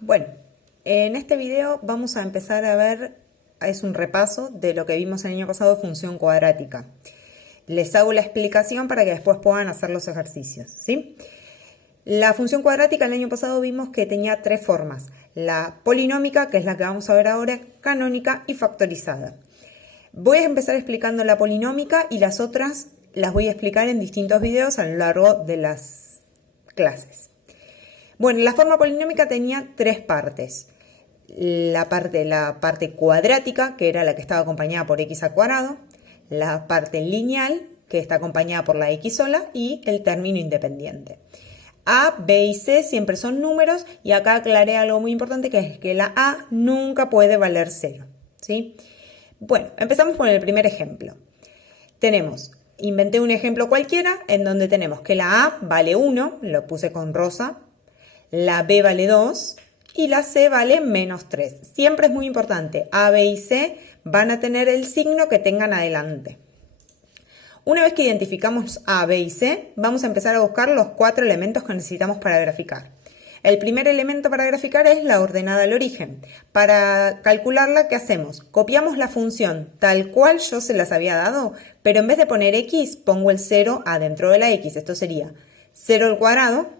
Bueno, en este video vamos a empezar a ver, es un repaso de lo que vimos el año pasado de función cuadrática. Les hago la explicación para que después puedan hacer los ejercicios, ¿sí? La función cuadrática el año pasado vimos que tenía tres formas. La polinómica, que es la que vamos a ver ahora, canónica y factorizada. Voy a empezar explicando la polinómica y las otras las voy a explicar en distintos videos a lo largo de las clases. Bueno, la forma polinómica tenía tres partes. La parte cuadrática, que era la que estaba acompañada por x al cuadrado, la parte lineal, que está acompañada por la x sola, y el término independiente. A, B y C siempre son números, y acá aclaré algo muy importante, que es que la A nunca puede valer 0, ¿sí? Bueno, empezamos con el primer ejemplo. Inventé un ejemplo cualquiera en donde tenemos que la A vale 1, lo puse con rosa, la B vale 2 y la C vale menos 3. Siempre es muy importante, A, B y C van a tener el signo que tengan adelante. Una vez que identificamos A, B y C, vamos a empezar a buscar los 4 elementos que necesitamos para graficar. El primer elemento para graficar es la ordenada al origen. Para calcularla, ¿qué hacemos? Copiamos la función tal cual yo se las había dado, pero en vez de poner x, pongo el 0 adentro de la x. Esto sería 0 al cuadrado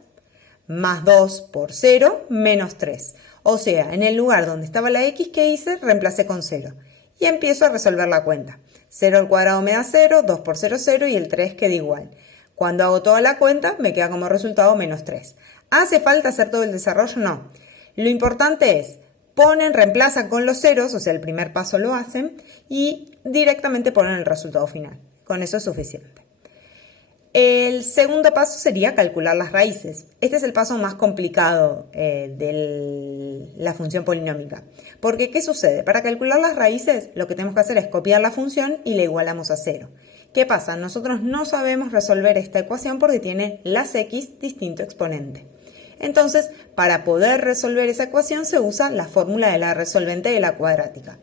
más 2 por 0 menos 3. O sea, en el lugar donde estaba la x que hice, reemplacé con 0. Y empiezo a resolver la cuenta. 0 al cuadrado me da 0, 2 por 0, 0 y el 3 queda igual. Cuando hago toda la cuenta, me queda como resultado menos 3. ¿Hace falta hacer todo el desarrollo? No. Lo importante es, reemplazan con los ceros, o sea, el primer paso lo hacen, y directamente ponen el resultado final. Con eso es suficiente. El segundo paso sería calcular las raíces. Este es el paso más complicado de la función polinómica. Porque, ¿qué sucede? Para calcular las raíces, lo que tenemos que hacer es copiar la función y la igualamos a 0. ¿Qué pasa? Nosotros no sabemos resolver esta ecuación porque tiene las x distinto exponente. Entonces, para poder resolver esa ecuación se usa la fórmula de la resolvente de la cuadrática.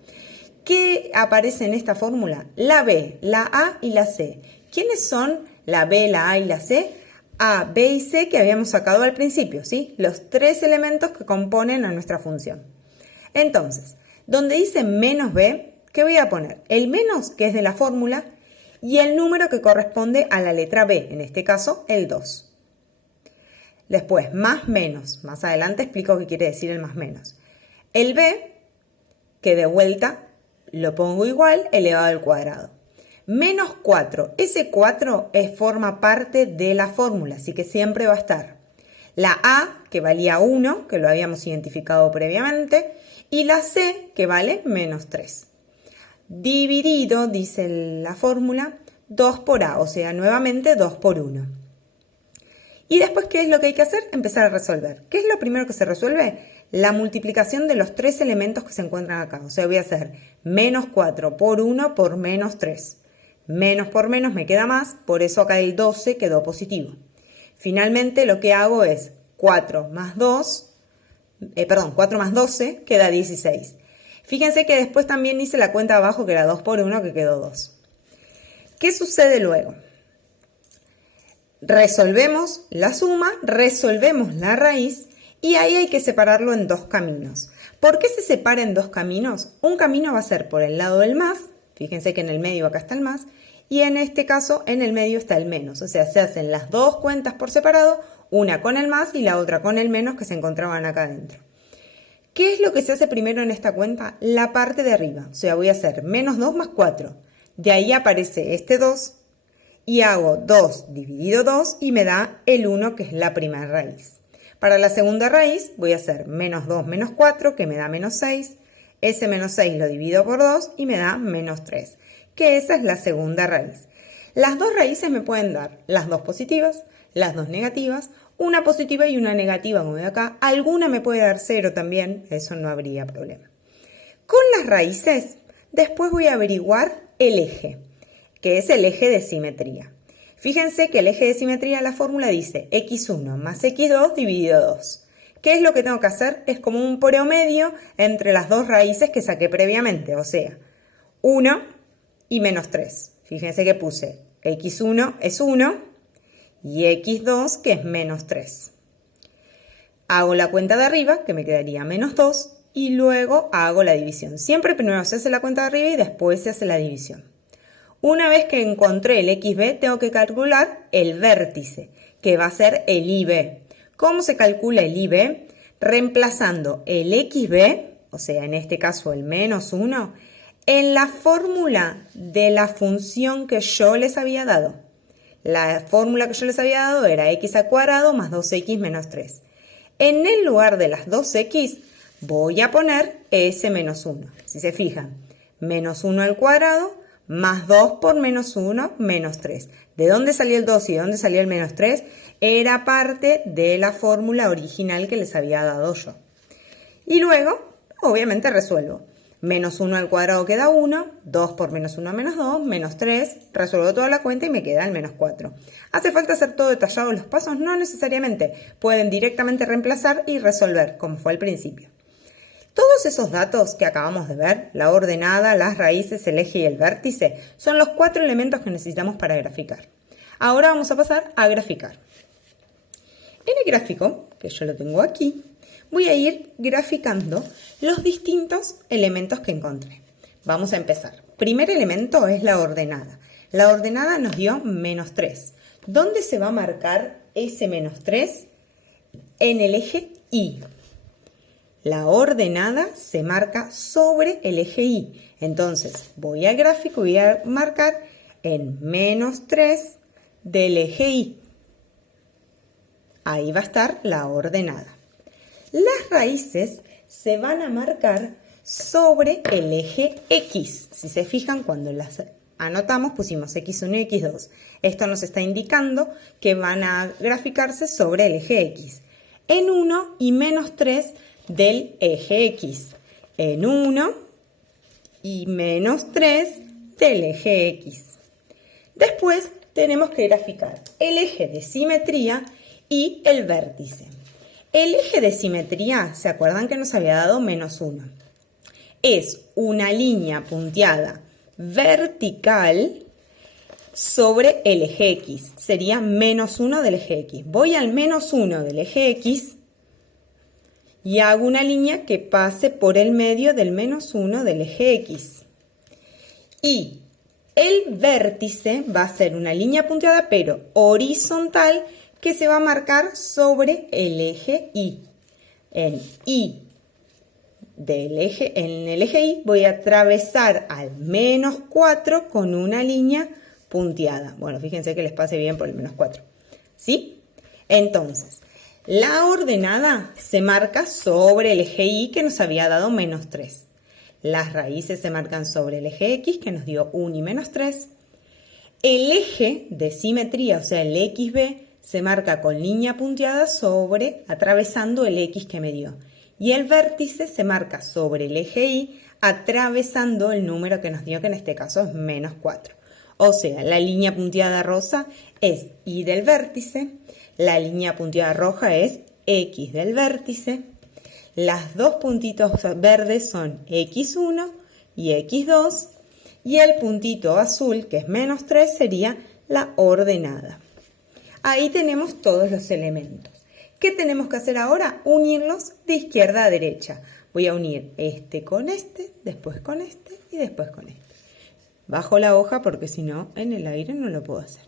¿Qué aparece en esta fórmula? La B, la A y la C. ¿Quiénes son la B, la A y la C? A, B y C que habíamos sacado al principio, ¿sí? Los tres elementos que componen a nuestra función. Entonces, donde dice menos B, ¿qué voy a poner? El menos, que es de la fórmula, y el número que corresponde a la letra B, en este caso el 2. Después, más menos. Más adelante explico qué quiere decir el más menos. El B, que de vuelta lo pongo igual, elevado al cuadrado. Menos 4. Ese 4 forma parte de la fórmula, así que siempre va a estar. La A, que valía 1, que lo habíamos identificado previamente, y la C, que vale menos 3. Dividido, dice la fórmula, 2 por A, o sea, nuevamente 2 por 1. Y después, ¿qué es lo que hay que hacer? Empezar a resolver. ¿Qué es lo primero que se resuelve? La multiplicación de los tres elementos que se encuentran acá. O sea, voy a hacer menos 4 por 1 por menos 3. Menos por menos me queda más, por eso acá el 12 quedó positivo. Finalmente lo que hago es 4 más 12 queda 16. Fíjense que después también hice la cuenta abajo que era 2 por 1 que quedó 2. ¿Qué sucede luego? Resolvemos la suma, resolvemos la raíz y ahí hay que separarlo en dos caminos. ¿Por qué se separa en dos caminos? Un camino va a ser por el lado del más, fíjense que en el medio acá está el más, y en este caso en el medio está el menos. O sea, se hacen las dos cuentas por separado, una con el más y la otra con el menos que se encontraban acá adentro. ¿Qué es lo que se hace primero en esta cuenta? La parte de arriba. O sea, voy a hacer menos 2 más 4. De ahí aparece este 2 y hago 2 dividido 2 y me da el 1 que es la primera raíz. Para la segunda raíz voy a hacer menos 2 menos 4 que me da menos 6. Ese menos 6 lo divido por 2 y me da menos 3, que esa es la segunda raíz. Las dos raíces me pueden dar las dos positivas, las dos negativas, una positiva y una negativa como de acá. Alguna me puede dar 0 también, eso no habría problema. Con las raíces, después voy a averiguar el eje, que es el eje de simetría. Fíjense que el eje de simetría de la fórmula dice x1 más x2 dividido 2. ¿Qué es lo que tengo que hacer? Es como un promedio entre las dos raíces que saqué previamente, o sea, 1 y menos 3. Fíjense que puse x1 es 1 y x2 que es menos 3. Hago la cuenta de arriba, que me quedaría menos 2, y luego hago la división. Siempre primero se hace la cuenta de arriba y después se hace la división. Una vez que encontré el XB, tengo que calcular el vértice, que va a ser el IB. ¿Cómo se calcula el IB? Reemplazando el XB, o sea, en este caso el menos 1, en la fórmula de la función que yo les había dado. La fórmula que yo les había dado era x al cuadrado más 2x menos 3. En el lugar de las 2x voy a poner ese menos 1. Si se fijan, menos 1 al cuadrado más 2 por menos 1 menos 3. ¿De dónde salía el 2 y de dónde salía el menos 3? Era parte de la fórmula original que les había dado yo. Y luego, obviamente, resuelvo. Menos 1 al cuadrado queda 1, 2 por menos 1 menos 2, menos 3, resuelvo toda la cuenta y me queda el menos 4. ¿Hace falta hacer todo detallado los pasos? No necesariamente. Pueden directamente reemplazar y resolver, como fue al principio. Todos esos datos que acabamos de ver, la ordenada, las raíces, el eje y el vértice, son los 4 elementos que necesitamos para graficar. Ahora vamos a pasar a graficar. En el gráfico, que yo lo tengo aquí, voy a ir graficando los distintos elementos que encontré. Vamos a empezar. Primer elemento es la ordenada. La ordenada nos dio menos 3. ¿Dónde se va a marcar ese menos 3? En el eje Y. La ordenada se marca sobre el eje Y. Entonces voy al gráfico y voy a marcar en menos 3 del eje Y. Ahí va a estar la ordenada. Las raíces se van a marcar sobre el eje X. Si se fijan, cuando las anotamos pusimos X1 y X2. Esto nos está indicando que van a graficarse sobre el eje X. En 1 y menos 3 del eje X. En 1 y menos 3 del eje X. Después tenemos que graficar el eje de simetría y el vértice. El eje de simetría, ¿se acuerdan que nos había dado menos 1? Es una línea punteada vertical sobre el eje X. Sería menos 1 del eje X. Voy al menos 1 del eje X y hago una línea que pase por el medio del menos 1 del eje X. Y el vértice va a ser una línea punteada pero horizontal que se va a marcar sobre el eje Y. En el eje Y voy a atravesar al menos 4 con una línea punteada. Bueno, fíjense que les pase bien por el menos 4. ¿Sí? Entonces, la ordenada se marca sobre el eje Y que nos había dado menos 3. Las raíces se marcan sobre el eje X que nos dio 1 y menos 3. El eje de simetría, o sea, el XB, se marca con línea punteada atravesando el X que me dio. Y el vértice se marca sobre el eje Y atravesando el número que nos dio, que en este caso es menos 4. O sea, la línea punteada rosa es Y del vértice, la línea punteada roja es X del vértice, las dos puntitos verdes son X1 y X2, y el puntito azul, que es menos 3, sería la ordenada. Ahí tenemos todos los elementos. ¿Qué tenemos que hacer ahora? Unirlos de izquierda a derecha. Voy a unir este con este, después con este y después con este. Bajo la hoja porque si no, en el aire no lo puedo hacer.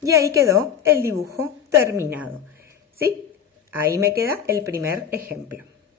Y ahí quedó el dibujo terminado. ¿Sí? Ahí me queda el primer ejemplo.